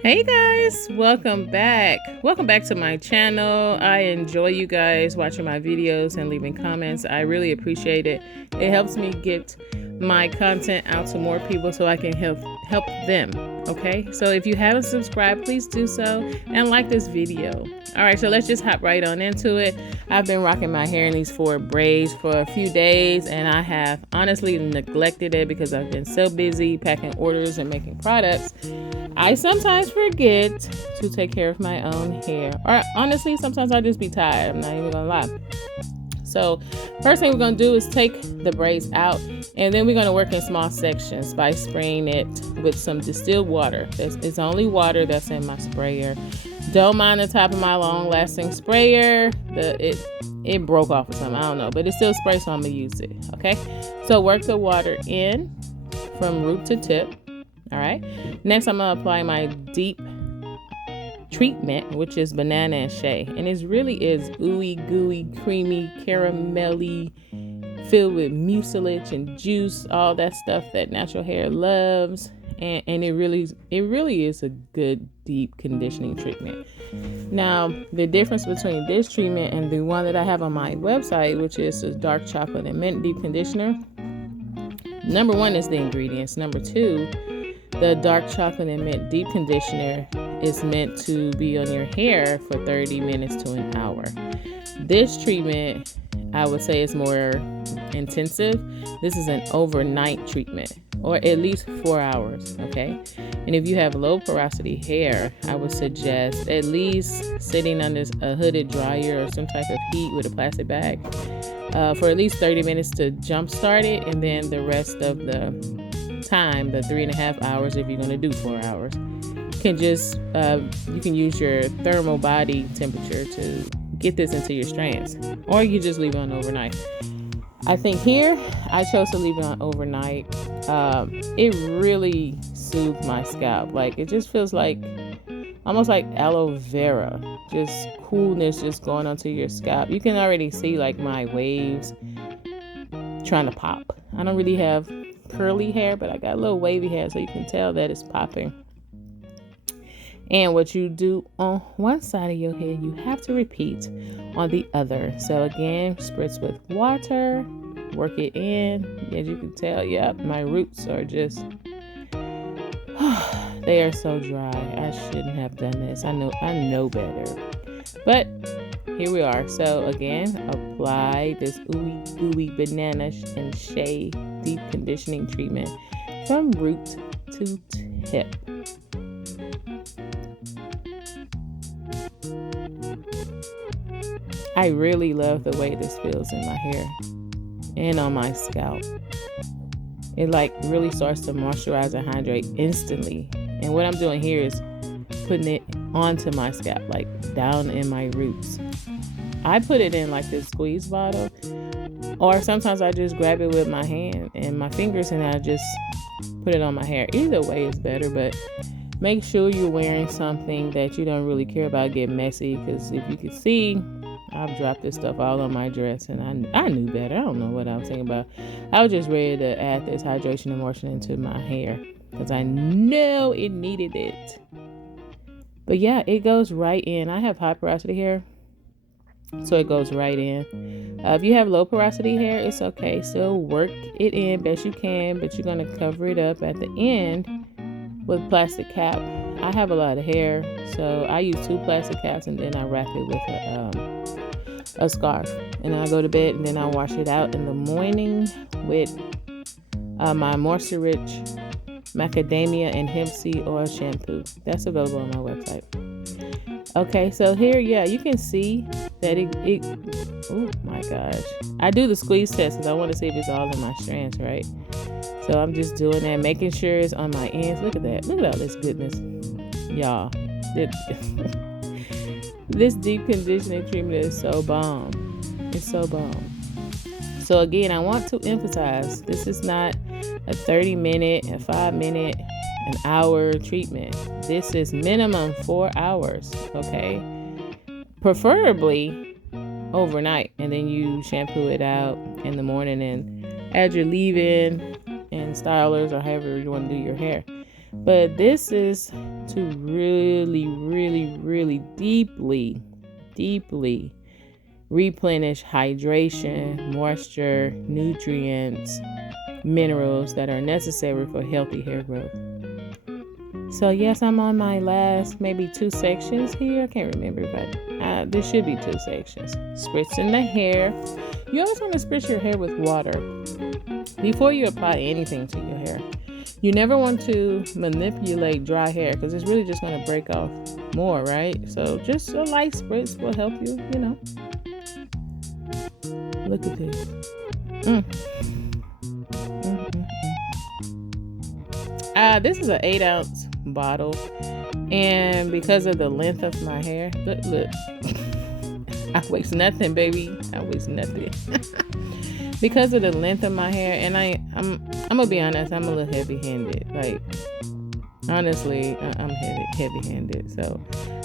Hey guys, welcome back. Welcome back to my channel. I enjoy you guys watching my videos and leaving comments. I really appreciate it. It helps me get my content out to more people so I can help them. Okay, so if you haven't subscribed, please do so and like this video. All right, so let's just hop right on into it. I've been rocking my hair in these 4 braids for a few days, and I have honestly neglected it because I've been so busy packing orders and making products. I sometimes forget to take care of my own hair, or honestly, sometimes I just be tired. I'm not even gonna lie. So first thing we're going to do is take the braids out, and then we're going to work in small sections by spraying it with some distilled water. It's only water that's in my sprayer. Don't mind the top of my long lasting sprayer. It broke off or something, I don't know, but it still sprays, so I'm going to use it. Okay, so work the water in from root to tip. All right, next I'm going to apply my deep treatment, which is banana and shea, and it really is ooey gooey, creamy, caramelly, filled with mucilage and juice, all that stuff that natural hair loves. And it really is a good deep conditioning treatment. Now, the difference between this treatment and the one that I have on my website, which is the dark chocolate and mint deep conditioner, number one is the ingredients. Number two, the dark chocolate and mint deep conditioner is meant to be on your hair for 30 minutes to an hour. This treatment, I would say, is more intensive. This is an overnight treatment, or at least 4 hours, okay? And if you have low porosity hair, I would suggest at least sitting under a hooded dryer or some type of heat with a plastic bag for at least 30 minutes to jumpstart it, and then the rest of the time, the 3.5 hours, if you're going to do 4 hours, can just you can use your thermal body temperature to get this into your strands, or you just leave it on overnight. I think here I chose to leave it on overnight. It really soothed my scalp. Like, it just feels like almost like aloe vera, just coolness just going onto your scalp. You can already see like my waves trying to pop. I don't really have curly hair, but I got a little wavy hair, so you can tell that it's popping. And what you do on one side of your head, you have to repeat on the other. So again, spritz with water, work it in. As you can tell, yep, my roots are just, they are so dry. I shouldn't have done this. I know better. But here we are. So again, apply this ooey gooey banana and shea deep conditioning treatment from root to tip. I really love the way this feels in my hair and on my scalp. It like really starts to moisturize and hydrate instantly. And what I'm doing here is putting it onto my scalp, like down in my roots. I put it in like this squeeze bottle, or sometimes I just grab it with my hand and my fingers and I just put it on my hair. Either way is better, but make sure you're wearing something that you don't really care about get messy, because if you can see, I've dropped this stuff all on my dress, and I knew better. I don't know what I was thinking about. I was just ready to add this hydration and moisture into my hair because I know it needed it. But yeah, it goes right in. I have high porosity hair, so it goes right in. If you have low porosity hair, it's okay. Still work it in best you can, but you're going to cover it up at the end with plastic cap. I have a lot of hair, so I use 2 plastic caps, and then I wrap it with a scarf, and then I go to bed, and then I wash it out in the morning with my moisture rich macadamia and hemp seed oil shampoo. That's available on my website. Okay, so here, yeah, you can see that it oh my gosh, I do the squeeze test because I want to see if it's all in my strands, right? So I'm just doing that, making sure it's on my ends. Look at that. Look at all this goodness, y'all. This deep conditioning treatment is so bomb. It's so bomb. So again, I want to emphasize, this is not a 30-minute, a 5-minute, an hour treatment. This is minimum 4 hours, okay? Preferably overnight, and then you shampoo it out in the morning and add your leave-in and stylers or however you want to do your hair. But this is to really deeply replenish hydration, moisture, nutrients, minerals that are necessary for healthy hair growth. So yes, I'm on my last maybe 2 sections here. I can't remember, but there should be 2 sections. Spritzing the hair. You always want to spritz your hair with water before you apply anything to your hair. You never want to manipulate dry hair because it's really just going to break off more, right? So just a light spritz will help you, you know. Look at this. This is an 8-ounce bottle, and because of the length of my hair, look, I waste nothing, baby. I waste nothing. Because of the length of my hair, and I'm gonna be honest, I'm a little heavy-handed. Like, honestly, I'm heavy-handed. So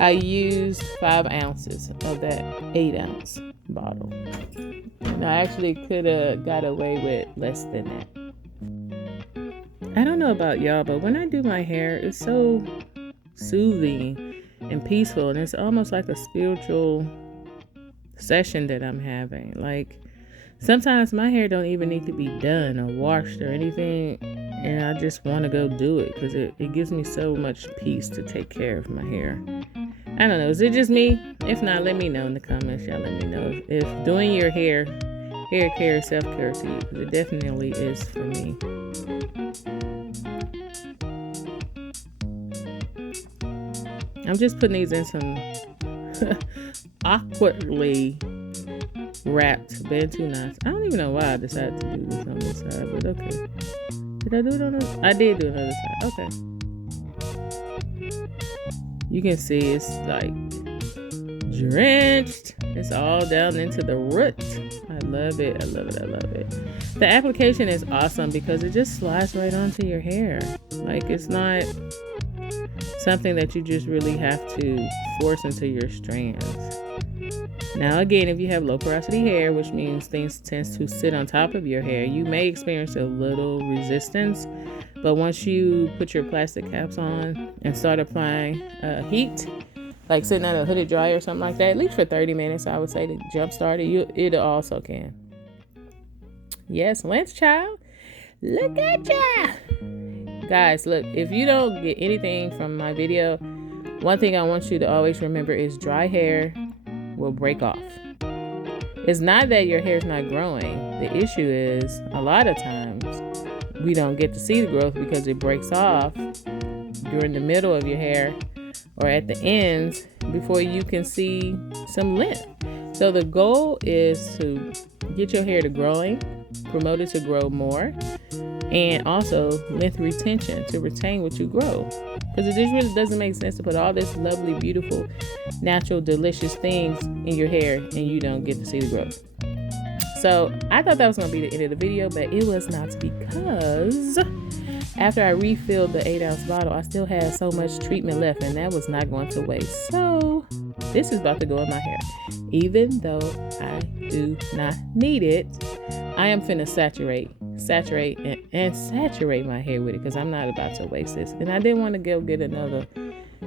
I used 5 ounces of that 8-ounce bottle. And I actually could have got away with less than that. I don't know about y'all, but when I do my hair, it's so soothing and peaceful, and it's almost like a spiritual session that I'm having. Like, sometimes my hair don't even need to be done or washed or anything, and I just want to go do it because it gives me so much peace to take care of my hair. I don't know, is it just me? If not, let me know in the comments. Y'all let me know if doing your hair care is self-care to you, because it definitely is for me. I'm just putting these in some awkwardly wrapped Bantu knots. I don't even know why I decided to do this on this side, but okay. Did I do it on this? I did do it on this side. Okay. You can see it's like drenched. It's all down into the root. I love it. I love it. I love it. The application is awesome because it just slides right onto your hair. Like, it's not something that you just really have to force into your strands. Now, again, if you have low porosity hair, which means things tend to sit on top of your hair, you may experience a little resistance. But once you put your plastic caps on and start applying heat, like sitting at a hooded dryer or something like that, at least for 30 minutes, I would say, to jumpstart it, it also can. Yes, Lance child, look at ya! Guys, look, if you don't get anything from my video, one thing I want you to always remember is dry hair will break off. It's not that your hair's not growing. The issue is a lot of times we don't get to see the growth because it breaks off during the middle of your hair or at the ends before you can see some length. So the goal is to get your hair to growing, promote it to grow more, and also length retention to retain what you grow. Because it just really doesn't make sense to put all this lovely, beautiful, natural, delicious things in your hair and you don't get to see the growth. So I thought that was going to be the end of the video, but it was not, because after I refilled the 8-ounce bottle, I still had so much treatment left, and that was not going to waste. So this is about to go in my hair. Even though I do not need it, I am finna saturate and saturate my hair with it, because I'm not about to waste this. And I didn't want to go get another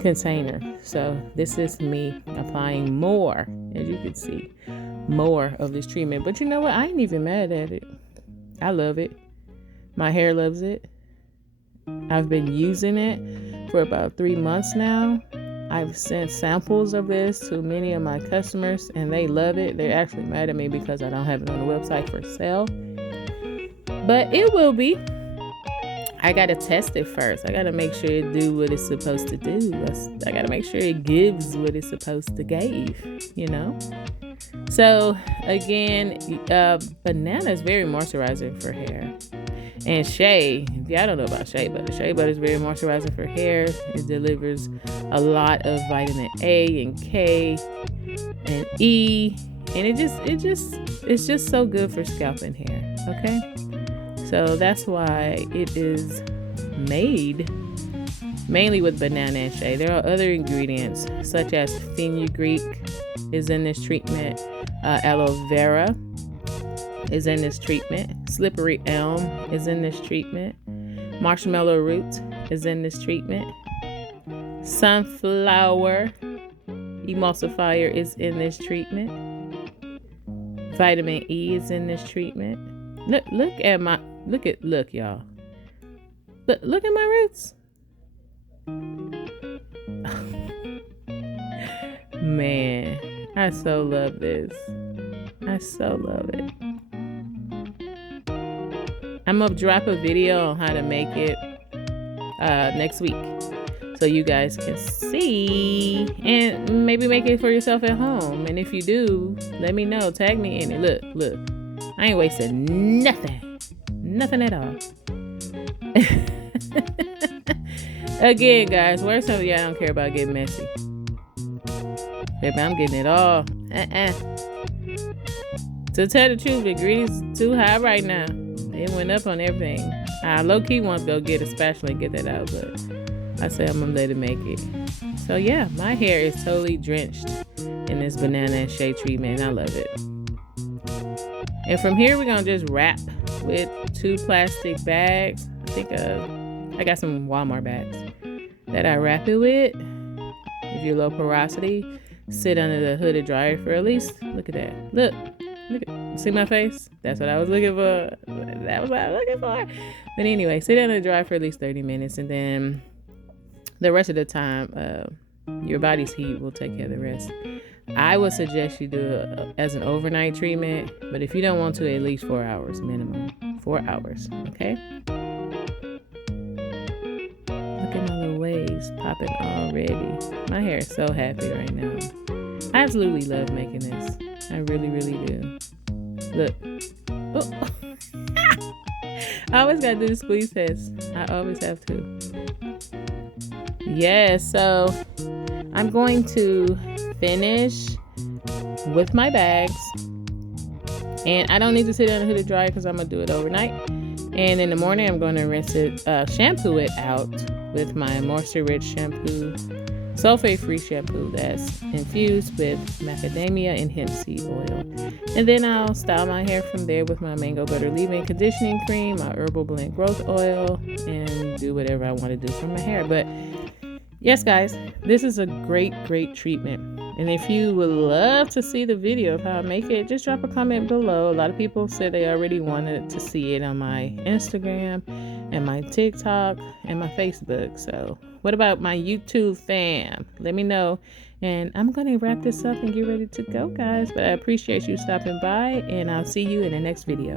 container. So this is me applying more, as you can see, more of this treatment. But you know what? I ain't even mad at it. I love it. My hair loves it. I've been using it for about 3 months now. I've sent samples of this to many of my customers, and they love it. They're actually mad at me because I don't have it on the website for sale. But it will be. I got to test it first. I got to make sure it do what it's supposed to do. I got to make sure it gives what it's supposed to give, you know? So, again, banana is very moisturizing for hair. And SHEA, if y'all don't know about SHEA butter is very moisturizing for hair. It delivers a lot of vitamin A and K and E, and it's just so good for scalp and hair. Okay, so that's why it is made mainly with banana and SHEA. There are other ingredients such as fenugreek is in this treatment, aloe vera is in this treatment, slippery elm is in this treatment, marshmallow root is in this treatment. Sunflower emulsifier is in this treatment. Vitamin E is in this treatment. Look y'all. Look at my roots. Man, I so love this. I so love it. I'm gonna drop a video on how to make it next week, so you guys can see and maybe make it for yourself at home. And if you do, let me know. Tag me in it. Look. I ain't wasting nothing at all. Again, guys, where's some of y'all don't care about getting messy? Baby, I'm getting it all. To tell the truth, the ingredients too high right now. It went up on everything. I low-key want to go get a spatula and get that out, but I said I'm gonna let it make it. So yeah, my hair is totally drenched in this banana and shea treatment. I love it. And from here, we're gonna just wrap with 2 plastic bags. I think I got some Walmart bags that I wrap it with. If you're low porosity, sit under the hooded dryer for at least, look at that. Look at, see my face? That's what I was looking for. That was what I was looking for. But anyway, sit under the dryer for at least 30 minutes, and then the rest of the time, your body's heat will take care of the rest. I would suggest you do it as an overnight treatment, but if you don't want to, at least 4 hours minimum. 4 hours, okay? Look at my little waves popping already. My hair is so happy right now. I absolutely love making this. I really, really do. Look. Oh. I always gotta do the squeeze test. I always have to. Yeah, so I'm going to finish with my bags. And I don't need to sit on the hooded dryer because I'm gonna do it overnight. And in the morning, I'm going to rinse it, shampoo it out with my moisture-rich shampoo, sulfate-free shampoo that's infused with macadamia and hemp seed oil. And then I'll style my hair from there with my mango butter leave-in conditioning cream, my herbal blend growth oil, and do whatever I want to do for my hair. But yes, guys, this is a great treatment. And if you would love to see the video of how I make it, just drop a comment below. A lot of people said they already wanted to see it on my Instagram and my TikTok and my Facebook. So what about my YouTube fam? Let me know. And I'm going to wrap this up and get ready to go, guys. But I appreciate you stopping by, and I'll see you in the next video.